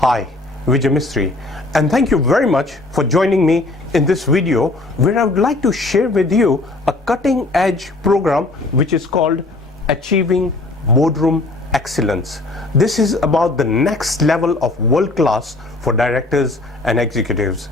Hi, Vijay Mistry, and thank you very much for joining me in this video where I would like to share with you a cutting-edge program which is called Achieving Boardroom Excellence. This is about the next level of world class for directors and executives.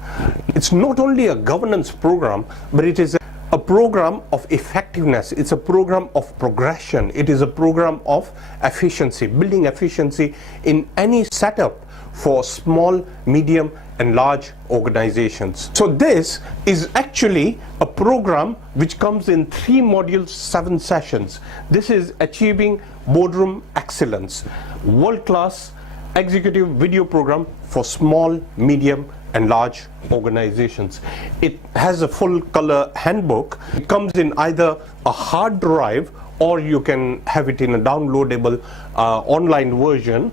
It's not only a governance program, but it is a program of effectiveness. It's a program of progression. It is a program of efficiency, building efficiency in any setup for small, medium, and large organizations. So this is actually a program which comes in 3 modules, 7 sessions. This is Achieving Boardroom Excellence, world-class executive video program for small, medium, and large organizations. It has a full color handbook. It comes in either a hard drive or you can have it in a downloadable online version,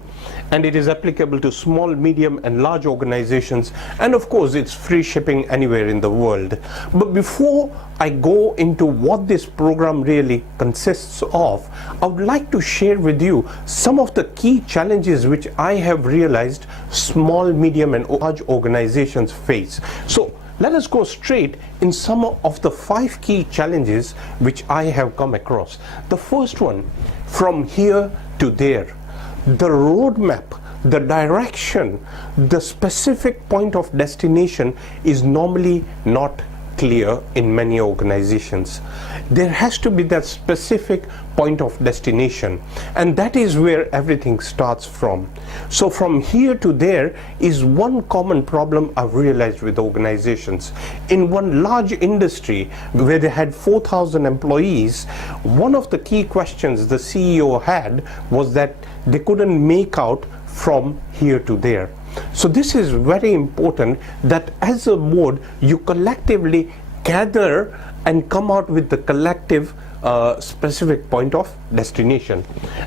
and it is applicable to small, medium, and large organizations, and of course it's free shipping anywhere in the world. But before I go into what this program really consists of, I would like to share with you some of the key challenges which I have realized small, medium, and large organizations face. So let us go straight in some of the 5 key challenges which I have come across. The first one, from here to there. The roadmap, the direction, the specific point of destination is normally not clear in many organizations. There has to be that specific point of destination, and that is where everything starts from. So from here to there is one common problem I've realized with organizations. In one large industry where they had 4,000 employees, one of the key questions the CEO had was that they couldn't make out from here to there. So this is very important, that as a board you collectively gather and come out with the collective specific point of destination.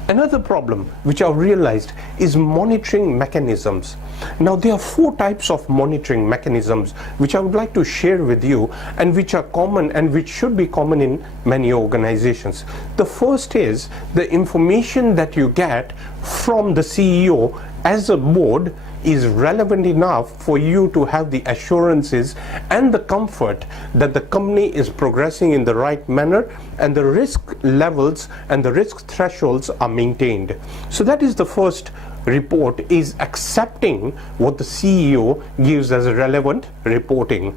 Another problem which I've realized is monitoring mechanisms. Now there are 4 types of monitoring mechanisms which I would like to share with you, and which are common and which should be common in many organizations. The first is the information that you get from the CEO as a board is relevant enough for you to have the assurances and the comfort that the company is progressing in the right manner and the risk levels and the risk thresholds are maintained. So that is the first report, is accepting what the CEO gives as a relevant reporting.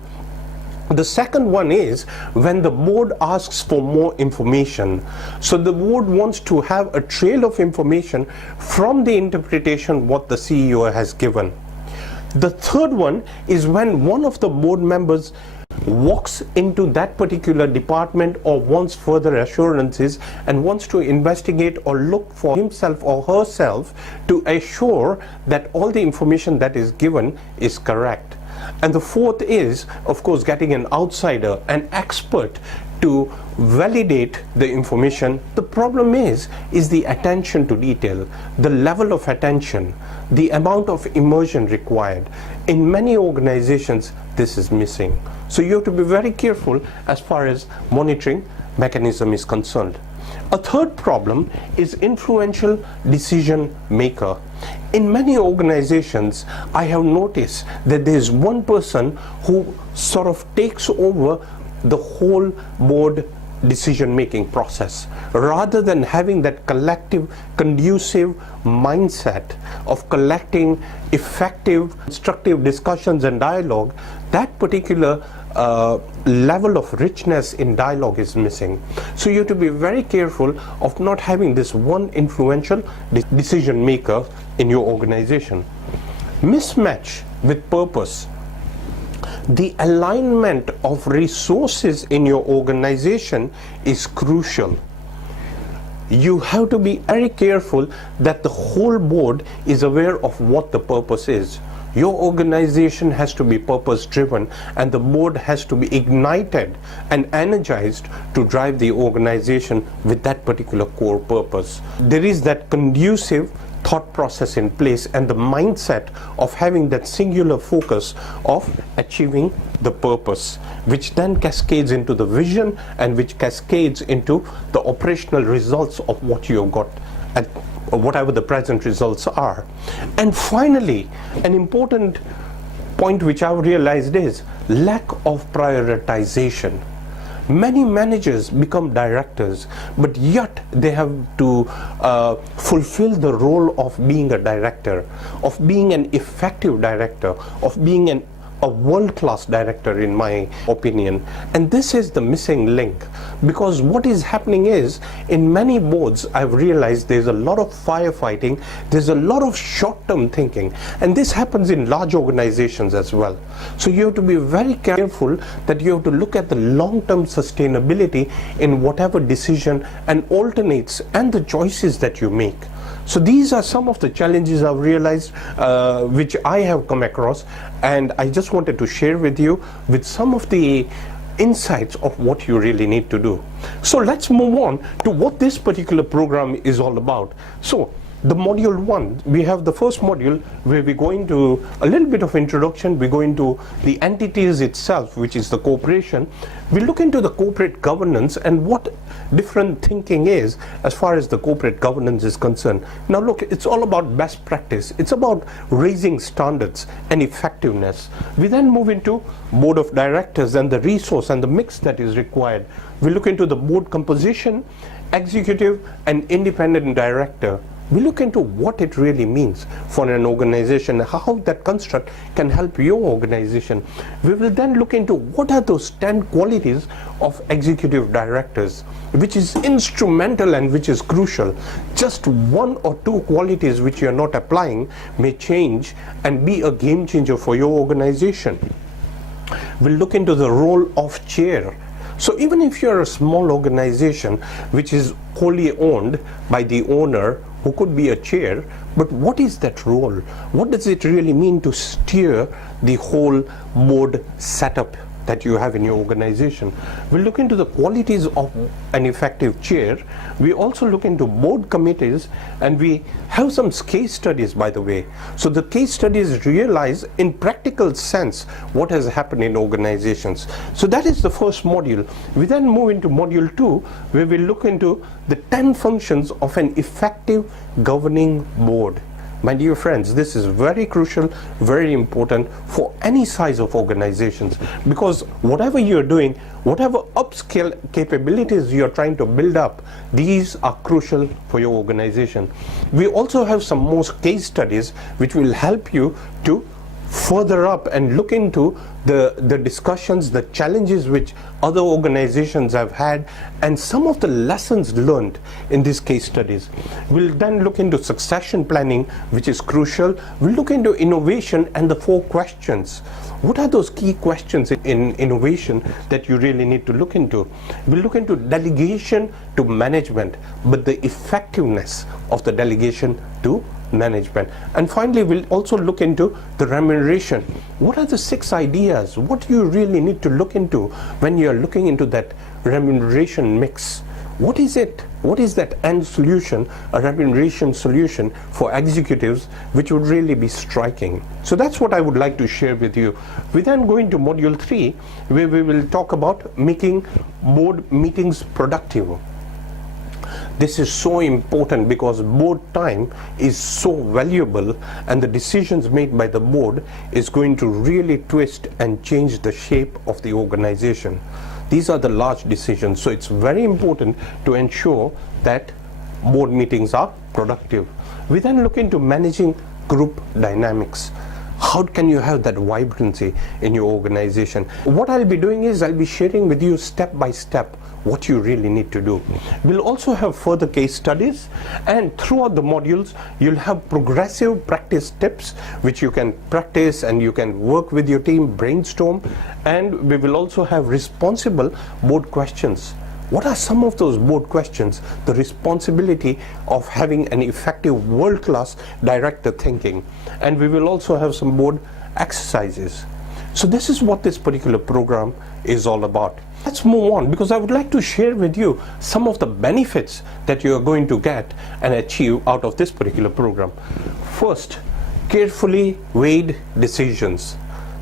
The second one is when the board asks for more information. So the board wants to have a trail of information from the interpretation what the CEO has given. The third one is when one of the board members walks into that particular department or wants further assurances and wants to investigate or look for himself or herself to assure that all the information that is given is correct. And the fourth is, of course, getting an outsider, an expert, to validate the information. The problem is the attention to detail, the level of attention, the amount of immersion required. In many organizations, this is missing. So you have to be very careful as far as monitoring mechanism is concerned. A third problem is influential decision maker. In many organizations, I have noticed that there is one person who sort of takes over the whole board decision-making process, rather than having that collective, conducive mindset of collecting effective, constructive discussions and dialogue. That particular level of richness in dialogue is missing. So you have to be very careful of not having this one influential decision maker in your organization. Mismatch with purpose. The alignment of resources in your organization is crucial. You have to be very careful that the whole board is aware of what the purpose is. Your organization has to be purpose driven, and the board has to be ignited and energized to drive the organization with that particular core purpose. There is that conducive thought process in place and the mindset of having that singular focus of achieving the purpose, which then cascades into the vision and which cascades into the operational results of what you have got whatever the present results are. And finally, an important point which I've realized is lack of prioritization. Many managers become directors, but yet they have to fulfill the role of being a director, of being an effective director, of being a world-class director, in my opinion. And this is the missing link, because what is happening is, in many boards I've realized there's a lot of firefighting, there's a lot of short-term thinking, and this happens in large organizations as well. So you have to be very careful that you have to look at the long-term sustainability in whatever decision and alternates and the choices that you make. So these are some of the challenges I've realized, which I have come across, and I just wanted to share with you with some of the insights of what you really need to do. So let's move on to what this particular program is all about. So the module 1, we have the first module where we go into a little bit of introduction. We go into the entities itself, which is the corporation. We look into the corporate governance and what different thinking is as far as the corporate governance is concerned. Now look, it's all about best practice. It's about raising standards and effectiveness. We then move into board of directors and the resource and the mix that is required. We look into the board composition, executive and independent director. We look into what it really means for an organization, how that construct can help your organization. We will then look into what are those 10 qualities of executive directors, which is instrumental and which is crucial. Just 1 or 2 qualities which you're not applying may change and be a game changer for your organization. We'll look into the role of chair. So even if you're a small organization which is wholly owned by the owner, who could be a chair, but what is that role? What does it really mean to steer the whole board setup that you have in your organization? We'll look into the qualities of an effective chair. We also look into board committees, and we have some case studies, by the way. So the case studies realize in practical sense what has happened in organizations. So that is the first module. We then move into module 2, where we look into the 10 functions of an effective governing board. My dear friends, this is very crucial, very important for any size of organizations, because whatever you're doing, whatever upscale capabilities you're trying to build up, these are crucial for your organization. We also have some more case studies which will help you to further up and look into the discussions, the challenges which other organizations have had, and some of the lessons learned in these case studies. We'll then look into succession planning, which is crucial. We'll look into innovation and the 4 questions. What are those key questions in innovation that you really need to look into? We'll look into delegation to management, but the effectiveness of the delegation to management. And finally, we'll also look into the remuneration. What are the 6 ideas? What do you really need to look into when you're looking into that remuneration mix? What is it? What is that end solution, a remuneration solution for executives, which would really be striking? So that's what I would like to share with you. We then go into module 3, where we will talk about making board meetings productive. This is so important because board time is so valuable, and the decisions made by the board is going to really twist and change the shape of the organization. These are the large decisions, so it's very important to ensure that board meetings are productive. We then look into managing group dynamics. How can you have that vibrancy in your organization? What I'll be doing is I'll be sharing with you step by step what you really need to do. We'll also have further case studies, and throughout the modules you'll have progressive practice tips which you can practice and you can work with your team, brainstorm, and we will also have responsible board questions. What are some of those board questions? The responsibility of having an effective world-class director thinking. And we will also have some board exercises. So this is what this particular program is all about. Let's move on, because I would like to share with you some of the benefits that you are going to get and achieve out of this particular program. First, carefully weighed decisions.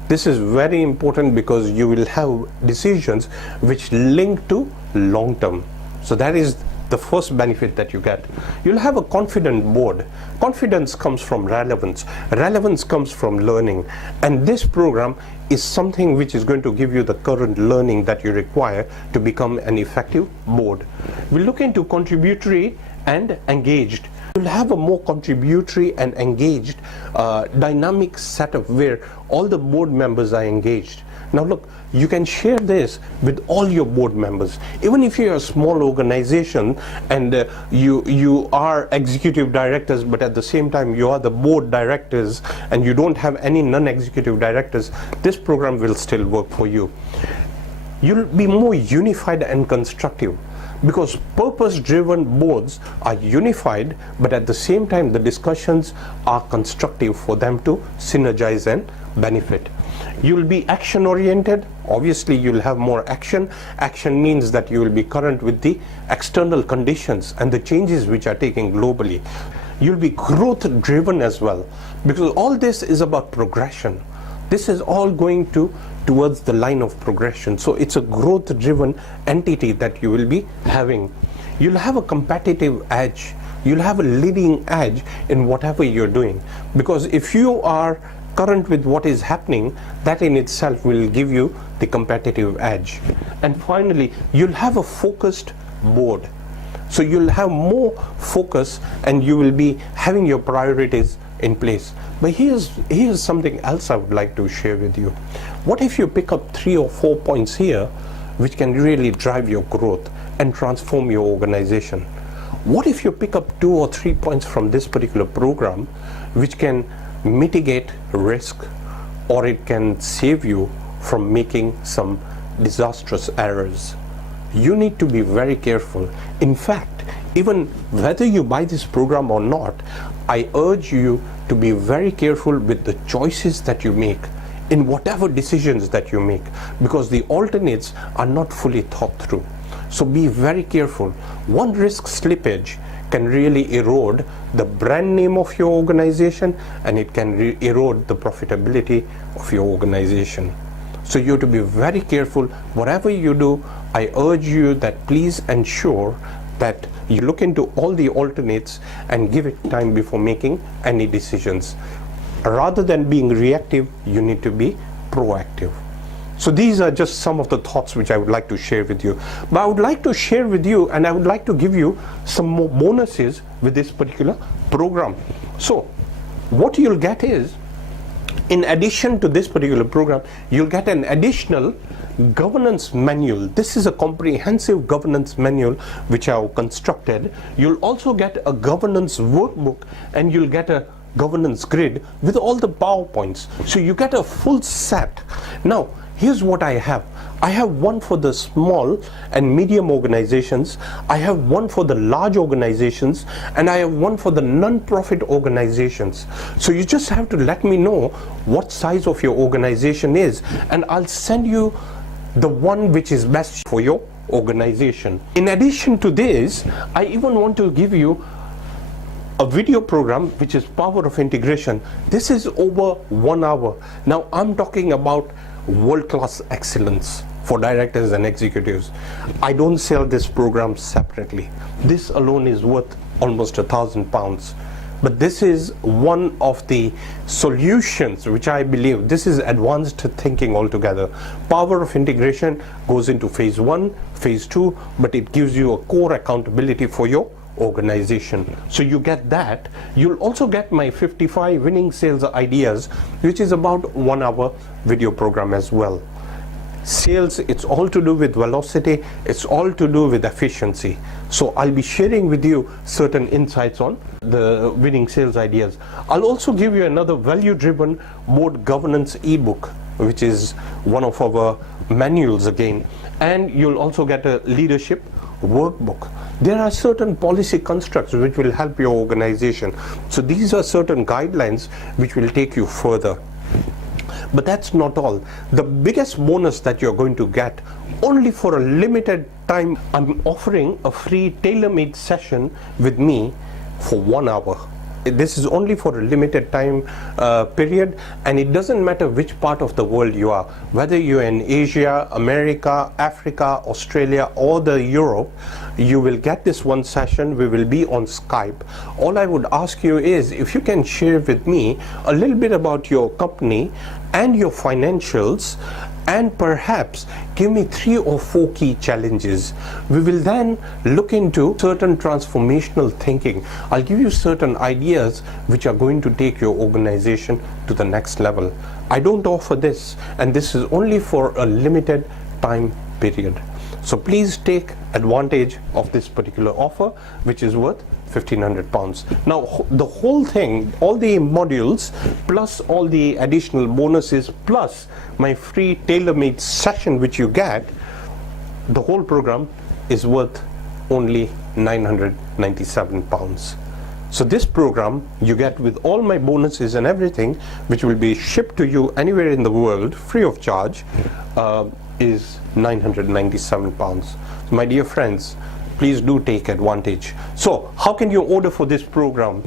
This is very important because you will have decisions which link to long term. So that is the first benefit that you get. You'll have a confident board. Confidence comes from relevance. Relevance comes from learning. And this program is something which is going to give you the current learning that you require to become an effective board. We'll look into contributory and engaged. You'll have a more contributory and engaged dynamic setup where all the board members are engaged. Now look, you can share this with all your board members. Even if you're a small organization and you are executive directors, but at the same time you are the board directors and you don't have any non-executive directors, this program will still work for you. You'll be more unified and constructive, because purpose-driven boards are unified, but at the same time the discussions are constructive for them to synergize and benefit. You'll be action-oriented. Obviously you'll have more action. Action means that you will be current with the external conditions and the changes which are taking globally. You'll be growth-driven as well, because all this is about progression. This is all going towards the line of progression. So it's a growth-driven entity that you will be having. You'll have a competitive edge. You'll have a leading edge in whatever you're doing, because if you are current with what is happening, that in itself will give you the competitive edge. And finally, you'll have a focused board. So you'll have more focus and you will be having your priorities in place. But here's something else I would like to share with you. What if you pick up 3 or 4 points here which can really drive your growth and transform your organization? What if you pick up 2 or 3 points from this particular program which can mitigate risk, or it can save you from making some disastrous errors? You need to be very careful. In fact, even whether you buy this program or not, I urge you to be very careful with the choices that you make in whatever decisions that you make, because the alternates are not fully thought through. So be very careful. One risk slippage can really erode the brand name of your organization, and it can erode the profitability of your organization. So you have to be very careful. Whatever you do, I urge you that please ensure that you look into all the alternates and give it time before making any decisions. Rather than being reactive, you need to be proactive. So these are just some of the thoughts which I would like to share with you. But I would like to share with you, and I would like to give you some more bonuses with this particular program. So what you'll get is, in addition to this particular program, you'll get an additional governance manual. This is a comprehensive governance manual which I have constructed. You'll also get a governance workbook, and you'll get a governance grid with all the PowerPoints. So you get a full set. Now, here's what I have. I have one for the small and medium organizations, I have one for the large organizations, and I have one for the non-profit organizations. So you just have to let me know what size of your organization is, and I'll send you the one which is best for your organization. In addition to this, I even want to give you a video program which is Power of Integration. This is over 1 hour. Now I'm talking about world-class excellence for directors and executives. I don't sell this program separately. This alone is worth almost £1,000. But this is one of the solutions which I believe, this is advanced thinking altogether. Power of Integration goes into phase 1, phase 2, but it gives you a core accountability for your organization. So you get that. You'll also get my 55 winning sales ideas, which is about 1 hour video program as well. Sales, it's all to do with velocity, it's all to do with efficiency. So I'll be sharing with you certain insights on the winning sales ideas. I'll also give you another value-driven board governance ebook, which is one of our manuals again, and you'll also get a leadership workbook. There are certain policy constructs which will help your organization. So these are certain guidelines which will take you further. But that's not all. The biggest bonus that you're going to get, only for a limited time, I'm offering a free tailor-made session with me for 1 hour. This is only for a limited time period, and it doesn't matter which part of the world you are, whether you're in Asia, America, Africa, Australia, or the Europe. You will get this one session. We will be on Skype. All I would ask you is if you can share with me a little bit about your company and your financials, and perhaps give me 3 or 4 key challenges. We will then look into certain transformational thinking. I'll give you certain ideas which are going to take your organization to the next level. I don't offer this, and this is only for a limited time period. So please take advantage of this particular offer, which is worth £1,500. Now the whole thing, all the modules plus all the additional bonuses plus my free tailor-made session which you get, the whole program is worth only £997. So this program you get with all my bonuses and everything, which will be shipped to you anywhere in the world free of charge, is £997. So my dear friends, please do take advantage. So how can you order for this program?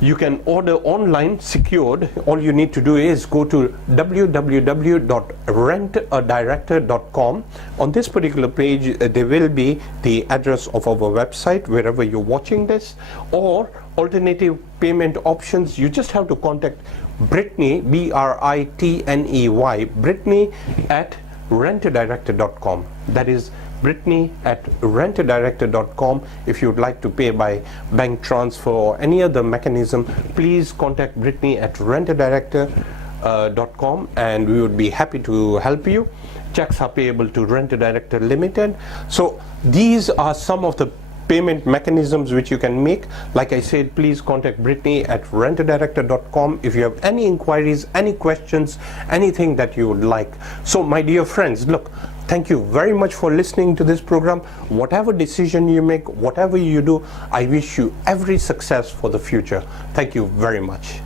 You can order online, secured. All you need to do is go to www.rentadirector.com. On this particular page there will be the address of our website wherever you're watching this, or alternative payment options. You just have to contact Brittany, Britney, Brittany at rentadirector.com. That is Brittany at rentadirector.com. If you'd like to pay by bank transfer or any other mechanism, please contact Brittany at rentadirector.com, and we would be happy to help you. Checks are payable to Rent a Director Limited. So these are some of the payment mechanisms which you can make. Like I said, please contact Brittany at rentadirector.com if you have any inquiries, any questions, anything that you would like. So my dear friends, look, thank you very much for listening to this program. Whatever decision you make, whatever you do, I wish you every success for the future. Thank you very much.